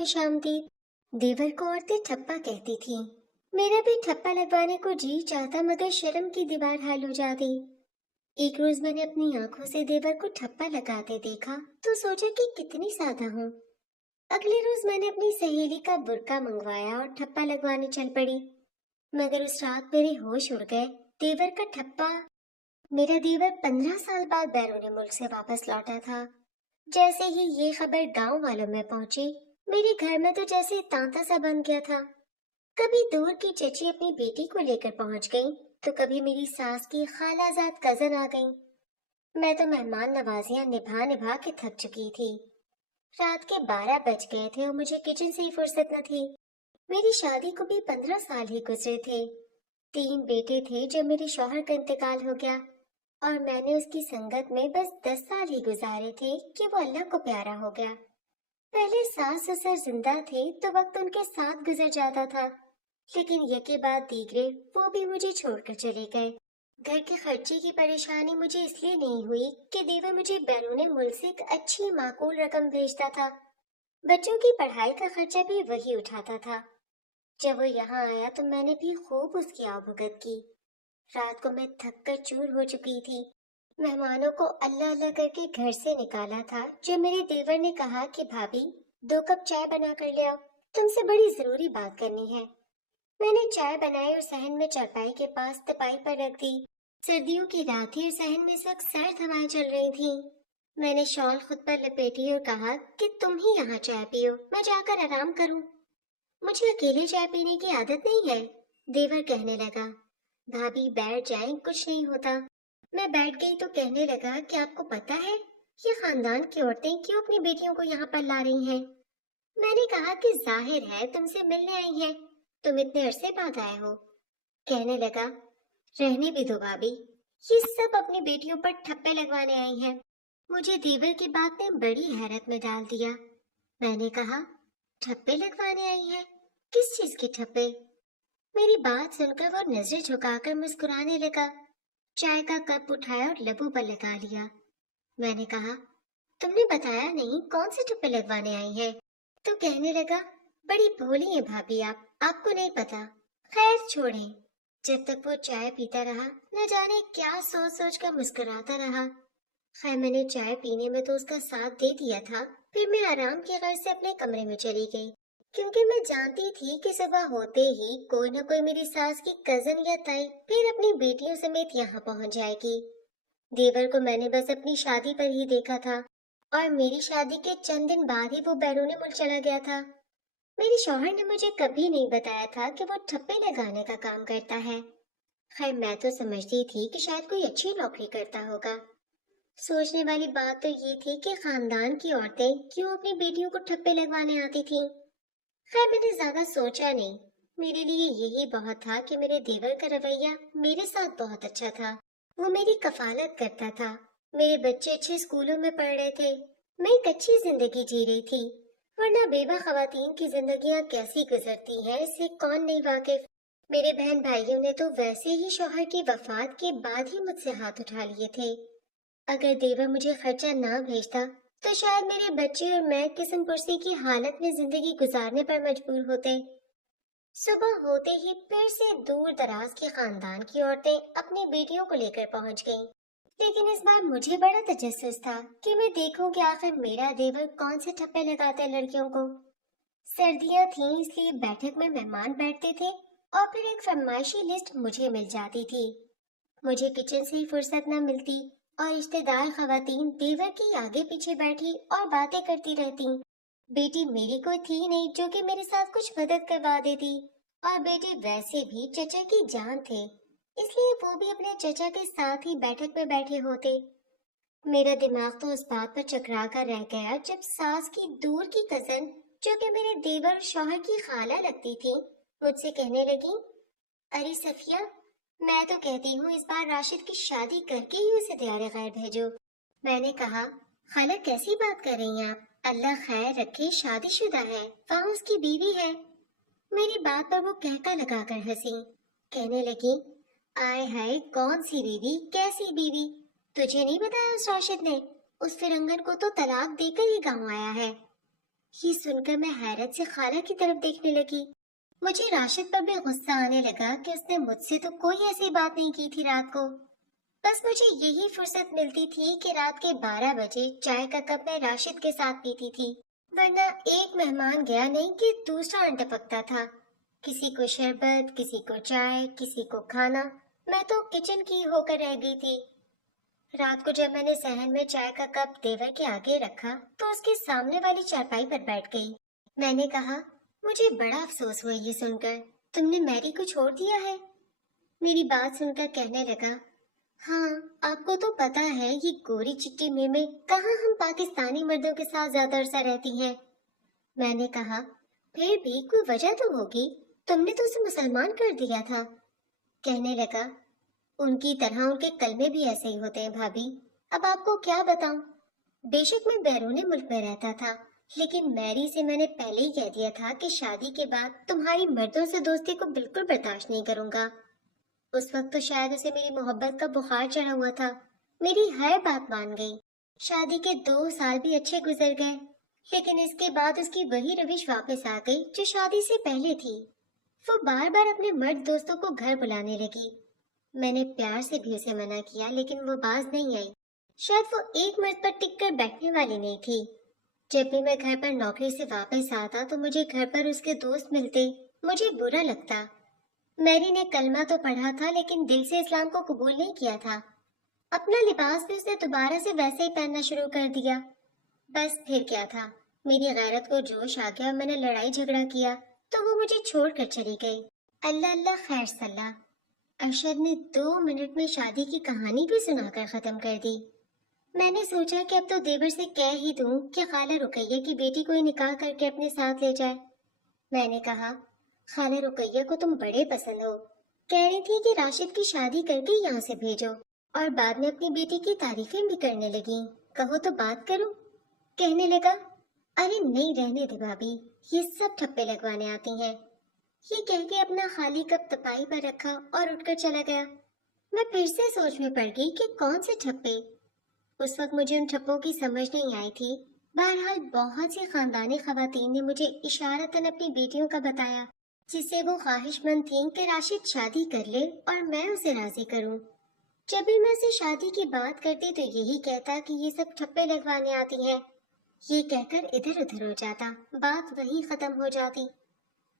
खुश आमदीद। देवर को औरतें ठप्पा कहती थीं। मेरा भी ठप्पा लगवाने को जी चाहता, मगर शर्म की दीवार हाल हो जाती। एक रोज मैंने अपनी आंखों से देवर को ठप्पा लगाते देखा तो सोचा कि कितनी सादा हूँ। अगले रोज मैंने अपनी सहेली का बुर्का मंगवाया और ठप्पा लगवाने चल पड़ी। मगर उस रात मेरे होश उड़ गए। देवर का ठप्पा। मेरा देवर 15 साल बाद बैरून मुल्क से वापस लौटा था। जैसे ही ये खबर गांव वालों में पहुंची, मेरे घर में तो जैसे तांता सा बन गया था। कभी दूर की चची अपनी बेटी को लेकर पहुंच गई, तो कभी मेरी सास की खालाजाद कजन आ गई। मैं तो मेहमान नवाजियां निभा निभा के थक चुकी थी। रात के 12 बज गए थे और मुझे किचन से ही फुर्सत न थी। मेरी शादी को भी 15 साल ही गुजरे थे। 3 बेटे थे जब मेरे शौहर का इंतकाल हो गया, और मैंने उसकी संगत में बस 10 साल ही गुजारे थे कि वो अल्लाह को प्यारा हो गया। पहले सास ससुर जिंदा थे तो वक्त उनके साथ गुजर जाता था, लेकिन यके बाद दीगरे वो भी मुझे छोड़कर चले गए। घर के खर्चे की परेशानी मुझे इसलिए नहीं हुई कि देवर मुझे बैरून मुल्क से एक अच्छी माकूल रकम भेजता था। बच्चों की पढ़ाई का खर्चा भी वही उठाता था। जब वो यहाँ आया तो मैंने भी खूब उसकी आवभगत की। रात को मैं थक कर चूर हो चुकी थी। मेहमानों को अल्लाह अल्लाह करके घर से निकाला था, जब मेरे देवर ने कहा कि भाभी 2 कप चाय बना कर ले आओ, तुमसे बड़ी जरूरी बात करनी है। मैंने चाय बनाई और सहन में चारपाई के पास तपाई पर रख दी। सर्दियों की रात थी और सहन में सख्त सर्द हवाएं चल रही थीं। मैंने शॉल खुद पर लपेटी और कहा कि तुम ही यहाँ चाय पियो, मैं जाकर आराम करूं। मुझे अकेले चाय पीने की आदत नहीं है। देवर कहने लगा, भाभी बैठ जाएं, कुछ नहीं होता। मैं बैठ गई तो कहने लगा कि आपको पता है ये खानदान की औरतें क्यों अपनी बेटियों को यहाँ पर ला रही हैं? मैंने कहा कि जाहिर है तुमसे मिलने आई हैं, तुम इतने अरसे बाद आए हो। कहने लगा, रहने भी दो भाभी, ये सब अपनी बेटियों पर ठप्पे लगवाने आई हैं। मुझे देवर की बात ने बड़ी हैरत में डाल दिया। मैंने कहा, ठप्पे लगवाने आई हैं? किस चीज के ठप्पे? मेरी बात सुनकर वो नजरें झुकाकर मुस्कुराने लगा। चाय का कप उठाया और लबों पर लगा लिया। मैंने कहा, तुमने बताया नहीं कौन से ठप्पे लगवाने आई है? तो कहने लगा, बड़ी भोली है भाभी आप, आपको नहीं पता। खैर छोड़ें। जब तक वो चाय पीता रहा, न जाने क्या सोच सोच कर मुस्कुराता रहा। खैर मैंने चाय पीने में तो उसका साथ दे दिया था। फिर मैं आराम की गर्ज से अपने कमरे में चली गई, क्योंकि मैं जानती थी कि सुबह होते ही कोई न कोई मेरी सास की कजन या ताई फिर अपनी बेटियों समेत यहाँ पहुँच जाएगी। देवर को मैंने बस अपनी शादी पर ही देखा था, और मेरी शादी के चंद दिन बाद ही वो बैरून मुल्क चला गया था। मेरे शौहर ने मुझे कभी नहीं बताया था कि वो ठप्पे लगाने का काम करता है। खैर मैं तो समझती थी कि शायद कोई अच्छी नौकरी करता होगा। सोचने वाली बात तो ये थी कि खानदान की औरतें क्यों अपनी बेटियों को ठप्पे लगवाने आती थीं। खैर मैंने ज्यादा सोचा नहीं। मेरे लिए यही बहुत था कि मेरे देवर का रवैया मेरे साथ बहुत अच्छा था। वो मेरी कफालत करता था। मेरे बच्चे अच्छे स्कूलों में पढ़ रहे थे। मैं एक अच्छी जिंदगी जी रही थी। वरना बेवा खवातीन की जिंदगियां कैसी गुजरती हैं, इससे कौन नहीं वाकिफ। मेरे बहन भाइयों ने तो वैसे ही शौहर की वफात के बाद ही मुझसे हाथ उठा लिए थे। अगर देवर मुझे खर्चा ना भेजता तो शायद मेरे बच्चे और मैं किस्म पुर्सी की हालत में जिंदगी गुजारने पर मजबूर होते। सुबह होते ही फिर से दूर दराज के खानदान की औरतें अपनी बेटियों को लेकर पहुंच गईं। लेकिन इस बार मुझे बड़ा तजस्सुस था कि मैं देखूं कि आखिर मेरा देवर कौन से ठप्पे लगाता है लड़कियों को। सर्दियां थीं, इसलिए बैठक में मेहमान बैठते थे और फिर एक फरमाइशी लिस्ट मुझे मिल जाती थी। मुझे किचन से ही फुर्सत न मिलती और रिश्तेदार खवातीन देवर की आगे पीछे बैठी और बातें करती रहती। बेटी मेरी कोई थी नहीं जो कि मेरे साथ कुछ मदद करवा देती, और बेटे वैसे भी चचा की जान थे, इसलिए वो भी अपने चचा के साथ ही बैठक में बैठे होते। मेरा दिमाग तो उस बात पर चकरा कर रह गया जब सास की दूर की कजन, जो कि मेरे देवर और शौहर की खाला लगती थी, मुझसे कहने लगी, अरे सफिया, मैं तो कहती हूँ इस बार राशिद की शादी करके ही उसे दियारे गैर भेजो। मैंने कहा, खाला कैसी बात कर रही हैं आप? अल्लाह खैर रखे, शादीशुदा है, वहाँ उसकी बीवी है। मेरी बात पर वो कहका लगाकर हंसी। कहने लगी, आय हाय, कौन सी बीवी, कैसी बीवी? तुझे नहीं बताया उस राशिद ने? उस फिरंगन को तो तलाक देकर ही गाँव आया है। یہ سن کر میں حیرت سے خالہ کی طرف دیکھنے لگی۔ مجھے راشد پر بھی غصہ آنے لگا کہ اس نے مجھ سے تو کوئی ایسی بات نہیں کی تھی رات کو۔ بس مجھے یہی فرصت ملتی تھی کہ رات کے 12 بجے چائے کا کپ میں راشد کے ساتھ پیتی تھی، ورنہ ایک مہمان گیا نہیں کہ دوسرا ان ٹپکتا تھا۔ کسی کو شربت، کسی کو چائے، کسی کو کھانا، میں تو کچن کی ہو کر رہ گئی تھی۔ رات کو جب میں نے صحن میں چائے کا کپ دیور کے آگے رکھا تو اس کے سامنے والی چارپائی پر بیٹھ گئی۔ میں نے کہا، مجھے بڑا افسوس ہوا یہ سن کر، تم نے میری کو چھوڑ دیا ہے۔ میری بات سن کر کہنے لگا، ہاں آپ کو تو پتا ہے یہ گوری چٹی میں کہاں ہم پاکستانی مردوں کے ساتھ زیادہ عرصہ رہتی ہیں۔ میں نے کہا، پھر بھی کوئی وجہ تو ہوگی، تم نے تو اسے مسلمان کر دیا تھا۔ کہنے لگا، ان کی طرح ان کے کلمے بھی ایسے ہی ہوتے ہیں بھابھی، اب آپ کو کیا بتاؤں۔ بے شک میں بیرون ملک میں رہتا تھا، لیکن میری سے میں نے پہلے ہی کہہ دیا تھا کہ شادی کے بعد تمہاری مردوں سے دوستی کو بالکل برداشت نہیں کروں گا۔ اس وقت تو شاید اسے میری محبت کا بخار چڑھا ہوا تھا، میری ہر بات مان گئی۔ شادی کے 2 سال بھی اچھے گزر گئے، لیکن اس کے بعد اس کی وہی روش واپس آ گئی جو شادی سے پہلے تھی۔ وہ بار بار اپنے مرد دوستوں کو گھر بلانے لگی۔ میں نے پیار سے بھی اسے منع کیا لیکن وہ باز نہیں آئی۔ شاید وہ ایک مرد پر ٹک کر بیٹھنے والی نہیں تھی۔ جب بھی میں گھر پر نوکری سے واپس آتا تو مجھے گھر پر اس کے دوست ملتے، مجھے برا لگتا۔ میری نے کلمہ تو پڑھا تھا لیکن دل سے اسلام کو قبول نہیں کیا تھا۔ اپنا لباس بھی اس نے دوبارہ سے ویسے ہی پہننا شروع کر دیا۔ بس پھر کیا تھا، میری غیرت کو جوش آ گیا اور میں نے لڑائی جھگڑا کیا تو وہ مجھے چھوڑ کر چلی گئی۔ اللہ اللہ خیر صلاح۔ ارشد نے 2 منٹ میں شادی کی کہانی بھی سنا کر ختم کر دی۔ میں نے سوچا کہ اب تو دیور سے کہہ ہی دوں کہ خالہ رقیہ کی بیٹی کو ہی نکاح کر کے اپنے ساتھ لے جائے۔ میں نے کہا، خالہ رقیہ کو تم بڑے پسند ہو، کہہ رہی تھی کہ راشد کی شادی کر کے یہاں سے بھیجو، اور بعد میں اپنی بیٹی کی تعریفیں بھی کرنے لگیں، کہو تو بات کروں۔ کہنے لگا، ارے نہیں رہنے دے بھابھی، یہ سب ٹھپے لگوانے آتی ہیں۔ یہ کہہ کے اپنا خالی کپ تپائی پر رکھا اور اٹھ کر چلا گیا۔ میں پھر سے سوچ میں پڑ گئی کہ کون سے ٹھپے۔ اس وقت مجھے ان ٹھپوں کی سمجھ نہیں آئی تھی۔ بہرحال بہت سی خاندانی خواتین نے مجھے اشارتاً اپنی بیٹیوں کا بتایا، جس سے وہ خواہش مند تھیں کہ راشد شادی کر لے اور میں اسے راضی کروں۔ جب بھی میں اسے شادی کی بات کرتی تو یہی کہتا کہ یہ سب ٹھپے لگوانے آتی ہیں۔ یہ کہہ کر ادھر ادھر ہو جاتا، بات وہیں ختم ہو جاتی۔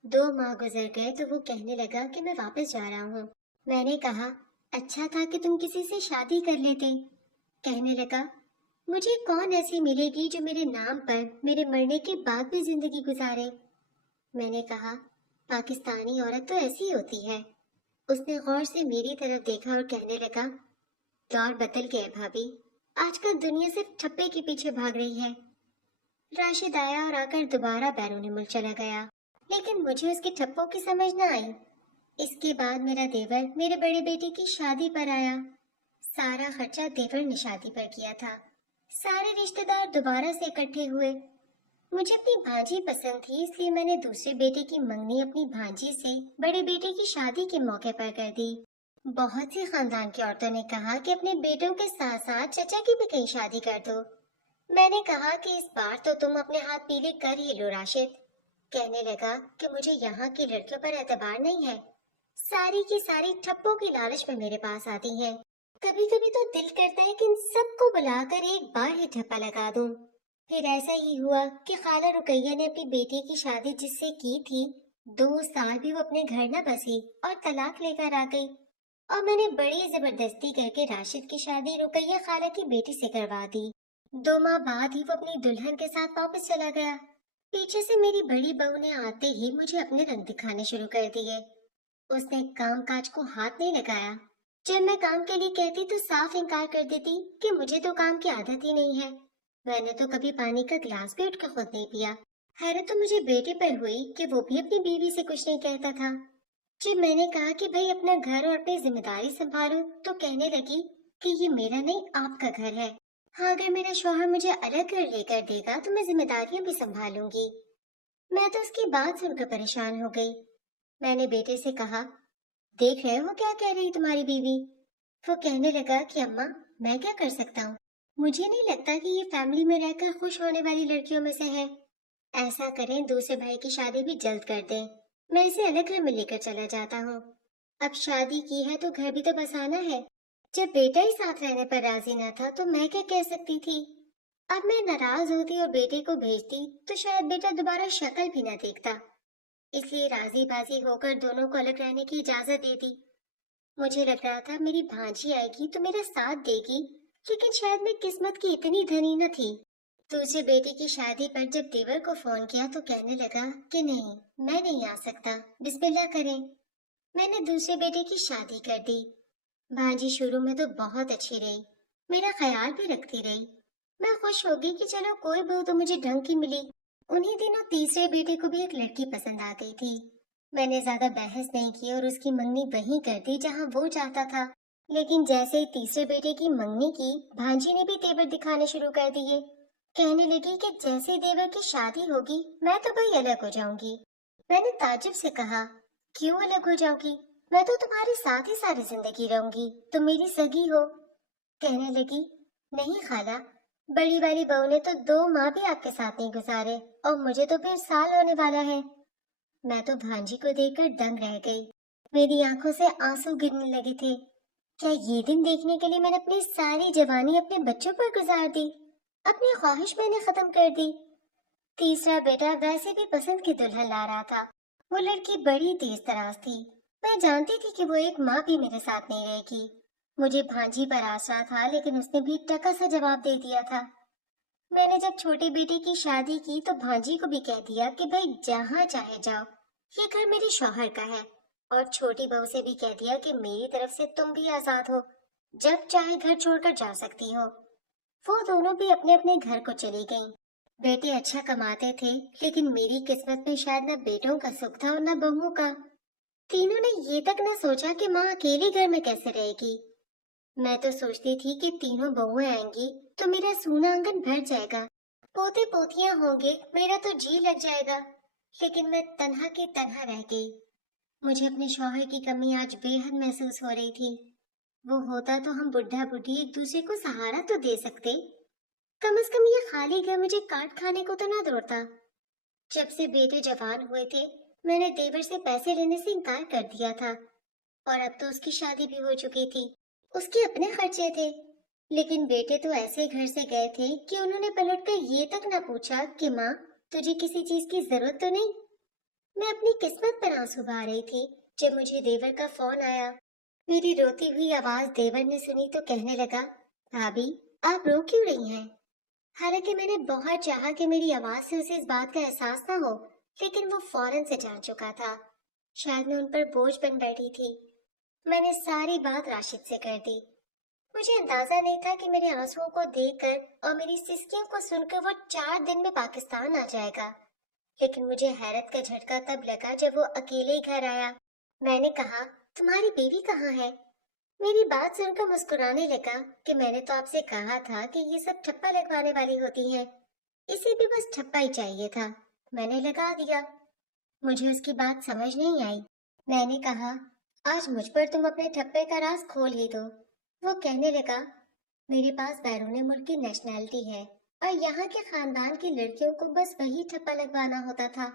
2 ماہ گزر گئے تو وہ کہنے لگا کہ میں واپس جا رہا ہوں۔ میں نے کہا، اچھا تھا کہ تم کسی سے شادی کر لیتے۔ کہنے لگا، مجھے کون ایسی ملے گی جو میرے نام پر میرے مرنے کے بعد بھی زندگی گزارے۔ میں نے کہا، پاکستانی عورت تو ایسی ہوتی ہے۔ اس نے غور سے میری طرف دیکھا اور کہنے لگا، دور بدل گیا بھابھی، آج کل دنیا صرف ٹھپے کے پیچھے بھاگ رہی ہے۔ راشد آیا اور آ کر دوبارہ بیرون ملک چلا گیا، لیکن مجھے اس کے ٹھپوں کی سمجھ نہ آئی۔ اس کے بعد میرا دیور میرے بڑے بیٹے کی شادی پر آیا۔ سارا خرچہ دیور نے شادی پر کیا تھا۔ سارے رشتہ دار دوبارہ سے اکٹھے ہوئے۔ مجھے اپنی بھانجی پسند تھی، اس لیے میں نے دوسرے بیٹے کی منگنی اپنی بھانجی سے بڑے بیٹے کی شادی کے موقع پر کر دی۔ بہت سی خاندان کی عورتوں نے کہا کہ اپنے بیٹوں کے ساتھ ساتھ چچا کی بھی کہیں شادی کر دو۔ میں نے کہا کہ اس بار تو تم اپنے ہاتھ پیلے کر ہی لو راشد۔ کہنے لگا کہ مجھے یہاں کی لڑکیوں پر اعتبار نہیں ہے، ساری کی ساری ٹھپوں کی لالچ میں میرے پاس آتی ہیں۔ کبھی کبھی تو دل کرتا ہے کہ ان سب کو بلا کر ایک بار ہی ٹھپا لگا دوں۔ پھر ایسا ہی ہوا کہ خالہ رقیہ نے اپنی بیٹی کی شادی جس سے کی تھی، 2 سال بھی وہ اپنے گھر نہ بسی اور طلاق لے کر آ گئی، اور میں نے بڑی زبردستی کر کے راشد کی شادی رقیہ خالہ کی بیٹی سے کروا دی۔ 2 ماہ بعد ہی وہ اپنی دلہن کے ساتھ واپس چلا گیا۔ پیچھے سے میری بڑی بہو نے آتے ہی مجھے اپنے رنگ دکھانے شروع کر دیے۔ اس نے کام کاج کو ہاتھ نہیں لگایا۔ جب میں کام کے لیے کہتی تو صاف انکار کر دیتی کہ مجھے تو کام کی عادت ہی نہیں ہے۔ میں نے تو کبھی پانی کا گلاس بھی اٹھ کے خود نہیں پیا۔ حیرت تو مجھے بیٹے پر ہوئی کہ وہ بھی اپنی بیوی سے کچھ نہیں کہتا تھا۔ جب میں نے کہا کہ بھئی اپنا گھر اور اپنی ذمہ داری سنبھالو تو کہنے لگی کہ یہ میرا نہیں آپ کا گھر ہے، ہاں اگر میرا شوہر مجھے الگ گھر لے کر دے گا تو میں ذمہ داریاں بھی سنبھالوں گی۔ میں تو اس کی بات سن کر پریشان ہو گئی۔ میں نے بیٹے سے کہا، دیکھ رہے ہو کیا کہہ رہی تمہاری بیوی؟ وہ کہنے لگا کہ اماں میں کیا کر سکتا ہوں، مجھے نہیں لگتا کہ یہ فیملی میں رہ کر خوش ہونے والی لڑکیوں میں سے ہے۔ ऐसा करें, दूसरे भाई की शादी भी जल्द कर दें। मैं इसे अलग घर में लेकर चला जाता हूँ। अब शादी की है तो घर भी तो बसाना है। जब बेटा ही साथ रहने पर राजी न था तो मैं क्या कह सकती थी। अब मैं नाराज होती और बेटे को भेजती तो शायद बेटा दोबारा शक्ल भी न देखता। इसलिए राजी बाजी होकर दोनों को अलग रहने की इजाजत दे दी। मुझे लग रहा था मेरी भांजी आएगी तो मेरा साथ देगी, लेकिन शायद मैं किस्मत की इतनी धनी न थी। दूसरे बेटे की शादी पर जब देवर को फोन किया तो कहने लगा कि नहीं, मैं नहीं आ सकता, बिस्मिल्लाह करें। मैंने दूसरे बेटे की शादी कर दी। भांजी शुरू में तो बहुत अच्छी रही, मेरा ख्याल भी रखती रही। मैं खुश हो गई कि चलो कोई बहू तो मुझे ढंग की मिली। उन्हीं दिनों तीसरे बेटे को भी एक लड़की पसंद आ गई थी। मैंने ज्यादा बहस नहीं की और उसकी मंगनी वहीं कर दी जहां वो चाहता था। लेकिन जैसे ही तीसरे बेटे की मंगनी की, भांजी ने भी तेवर दिखाने शुरू कर दिए। कहने लगी कि जैसे देवर की शादी होगी मैं तो भाई अलग हो जाऊंगी। मैंने ताज्जुब से कहा, क्यों अलग हो जाओगी? मैं तो तुम्हारे साथ ही सारी जिंदगी रहूंगी, तुम मेरी सगी हो। कहने लगी, नहीं खाला, बड़ी वाली बहू ने तो 2 माह भी आपके साथ नहीं गुजारे और मुझे तो फिर साल होने वाला है। मैं तो भांजी को देखकर दंग रह गई। मेरी आंखों से आंसू गिरने लगे थे। क्या ये दिन देखने के लिए मैंने अपनी सारी जवानी अपने बच्चों पर गुजार दी? अपनी ख्वाहिश मैंने खत्म कर दी। तीसरा बेटा वैसे भी पसंद की दुल्हन ला रहा था। वो लड़की बड़ी तेज तराज थी। मैं जानती थी कि वो एक माँ भी मेरे साथ नहीं रहेगी। मुझे भांजी पर आशा था, लेकिन उसने भी टका सा जवाब दे दिया था। मैंने जब छोटे बेटे की शादी की तो भांजी को भी कह दिया कि भाई जहाँ चाहे जाओ, ये घर मेरे शौहर का है। और छोटी बहू से भी कह दिया कि मेरी तरफ से तुम भी आजाद हो, जब चाहे घर छोड़कर जा सकती हो। वो दोनों भी अपने अपने घर को चली गईं। बेटे अच्छा कमाते थे, लेकिन मेरी किस्मत में शायद न बेटों का सुख था और न बहुओं का। तीनों ने ये तक न सोचा कि माँ अकेली घर में कैसे रहेगी। मैं तो सोचती थी कि तीनों बहुएं आएंगी तो मेरा सूना आंगन भर जाएगा, पोते पोतियां होंगे, मेरा तो जी लग जाएगा। लेकिन मैं तन्हा की तन्हा रह गई। मुझे अपने शौहर की कमी आज बेहद महसूस हो रही थी। वो होता तो हम बुढ़ा बुढ़ी एक दूसरे को सहारा तो दे सकते। कम से कम ये खाली घर मुझे काट खाने को तो ना दौड़ता। जब से बेटे जवान हुए थे, मैंने देवर से पैसे लेने से इनकार कर दिया था। और अब तो उसकी शादी भी हो चुकी थी, उसके अपने खर्चे थे। लेकिन बेटे तो ऐसे घर से गए थे कि उन्होंने पलटकर ये तक ना पूछा कि माँ, तुझे किसी चीज की जरूरत तो नहीं। मैं अपनी किस्मत पर आंसू बहा रही थी जब मुझे देवर का फोन आया। मेरी रोती हुई आवाज देवर ने सुनी तो कहने लगा, भाभी, आप रो क्यों रही हैं? हालांकि मैंने बहुत चाहा कि मेरी आवाज से उसे इस बात का एहसास ना हो, लेकिन वो फौरन से जान चुका था। शायद मैं उन पर बोझ बन बैठी थी। मैंने सारी बात राशिद से कर दी। मुझे अंदाजा नहीं था कि मेरे आंसुओं को देखकर और मेरी सिसकियों को सुनकर वो 4 दिन में पाकिस्तान आ जाएगा। लेकिन मुझे हैरत का झटका तब लगा जब वो अकेले ही घर आया। मैंने कहा, तुम्हारी बीवी कहाँ है? मेरी बात सुनकर मुस्कुराने लगा कि मैंने तो आपसे कहा था कि ये सब ठप्पा लगवाने वाली होती हैं। इसे भी बस ठप्पा ही चाहिए था, मैंने लगा दिया। मुझे उसकी बात समझ नहीं आई। मैंने कहा, आज मुझ पर तुम अपने ठप्पे का राज खोल ही दो। वो कहने लगा, मेरे पास बैरून मुल्क की नेशनैलिटी है और यहाँ के खानदान की लड़कियों को बस वही ठप्पा लगवाना होता था।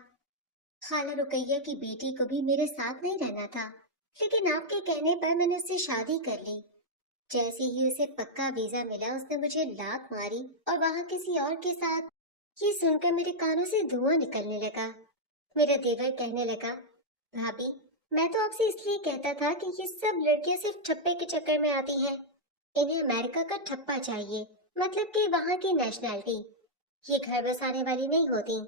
खाला रुकैया की बेटी को भी मेरे साथ नहीं रहना था, लेकिन आपके कहने पर मैंने उससे शादी कर ली। जैसे ही उसे पक्का वीजा मिला उसने मुझे लात मारी और वहाँ किसी और के साथ। ये सुनकर मेरे कानों से धुआं निकलने लगा। मेरा देवर कहने लगा, भाभी, मैं तो आपसे इसलिए कहता था कि ये सब लड़कियां सिर्फ ठप्पे के चक्कर में आती हैं। इन्हें अमेरिका का ठप्पा चाहिए, मतलब कि वहाँ की नेशनैलिटी। ये घर बसाने वाली नहीं होती।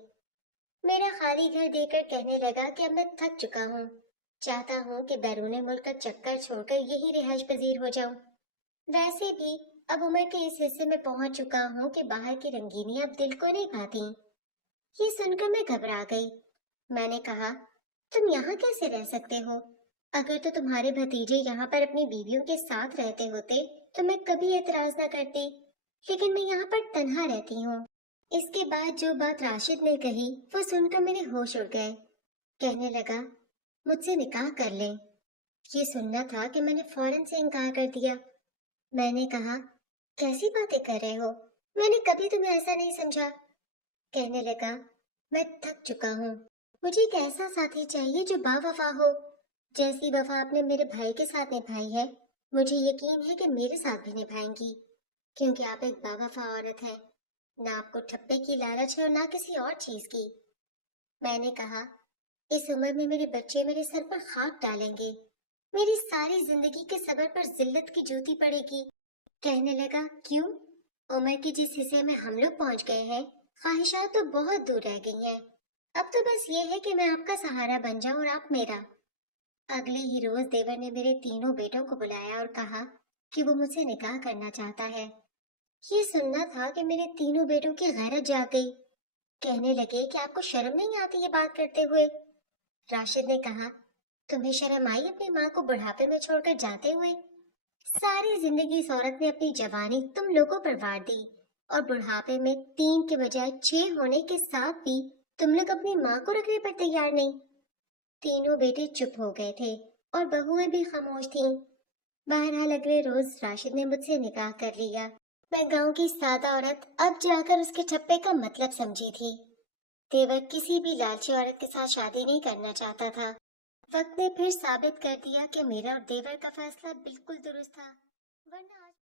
मेरा खाली घर देखकर कहने लगा कि अब मैं थक चुका हूँ। चाहता हूँ कि बैरून मुल्क का चक्कर छोड़कर यही रिहाइश पजीर हो जाऊं। वैसे भी अब उम्र के इस हिस्से में पहुंच चुका हूँ कि बाहर की रंगीनी अब दिल को नहीं भाती। ये सुनकर मैं घबरा गई। मैंने कहा, तुम यहाँ कैसे रह सकते हो? अगर तो तुम्हारे भतीजे यहाँ पर अपनी बीवियों के साथ रहते होते तो मैं कभी एतराज न करती, लेकिन मैं यहाँ पर तन्हा रहती हूँ। इसके बाद जो बात राशिद ने कही वो सुनकर मेरे होश उड़ गए। कहने लगा, मुझसे निकाह कर ले। ये सुनना था कि मैंने फौरन से इनकार कर दिया। मैंने कहा, कैसी बातें कर रहे हो? मैंने कभी तुम्हें ऐसा नहीं समझा। कहने लगा, मैं थक चुका हूँ। मुझे एक ऐसा साथी चाहिए जो बावफा हो। जैसी वफा आपने मेरे भाई के साथ निभाई है, मुझे यकीन है कि मेरे साथ भी निभाएंगी, क्योंकि आप एक बावफा औरत हैं। ना आपको ठप्पे की लालच है और ना किसी और चीज की। मैंने कहा, इस उम्र में मेरे बच्चे मेरे सर पर खाक डालेंगे। मेरी सारी जिंदगी के सबर पर जिल्लत की जूती पड़ेगी। कहने लगा, क्यों? उम्र के जिस हिस्से में हम लोग पहुंच गए हैं, ख्वाहिशात तो बहुत दूर रह गई हैं। अब तो बस ये है कि मैं आपका सहारा बन जाऊं और आप मेरा। अगले ही रोज देवर ने मेरे तीनों बेटों को बुलाया और कहा कि वो मुझसे निकाह करना चाहता है। ये सुनना था कि मेरे तीनों बेटों की गैरत जाग गई। कहने लगे कि आपको शर्म नहीं आती ये बात करते हुए? राशिद ने कहा, तुम्हें शर्म आई अपनी माँ को बुढ़ापे में छोड़कर जाते हुए? सारी जिंदगी इस औरत ने अपनी जवानी तुम लोगों पर वार दी, और बुढ़ापे में 3 के बजाय 6 होने के साथ भी तुम लोग अपनी माँ को रखने पर तैयार नहीं। तीनों बेटे चुप हो गए थे और बहुएं भी खामोश थीं। बहरहाल अगले रोज राशिद ने मुझसे निकाह कर लिया। मैं गांव की सादा औरत अब जाकर उसके ठप्पे का मतलब समझी थी। देवर किसी भी लालची औरत के साथ शादी नहीं करना चाहता था। वक्त ने फिर साबित कर दिया कि मेरा और देवर का फैसला बिल्कुल दुरुस्त था, वरना